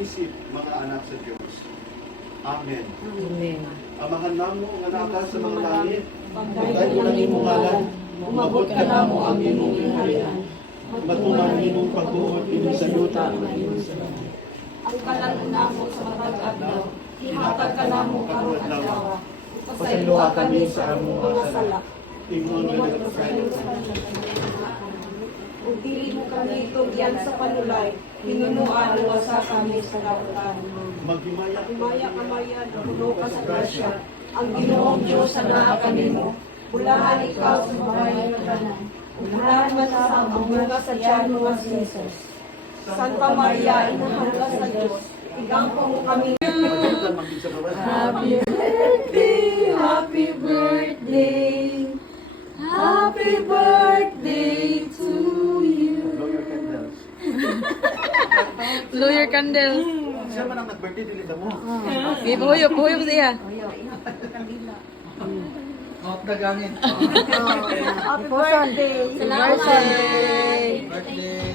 isip mga anak sa Diyos. Amen. Amen. Amahan namo nga naka sa mga langit, Pagkain ng imong ngalan, umabot ka namo ang imong kaharian. matuman imong pagtuon ini sa yuta Ang kalan namo sa matag adlaw, ihatag ka namo karon adlaw. Pasayloa kami sa among mga sala. Ingon nga Ug dili mo kami tugyan sa panulay, hinunuan sa kami sa kautan. maghimaya Maya kamayan, puno ka sa grasya. Ang Ginoong Diyos sa naa kanimo. Bulahan ikaw sa babae ng tanan. Bulahan man sa ang bunga sa tiyan mo nga si Jesus. Santa Maria, inahala sa Diyos. Igampo mo kami. Happy birthday, happy birthday. Happy birthday to you. Blow your candles. Blow your candle. Siya man ang nag-birthday, dili na mo. Ibuhuyop, buhuyop siya. Happy birthday. Birthday! Birthday.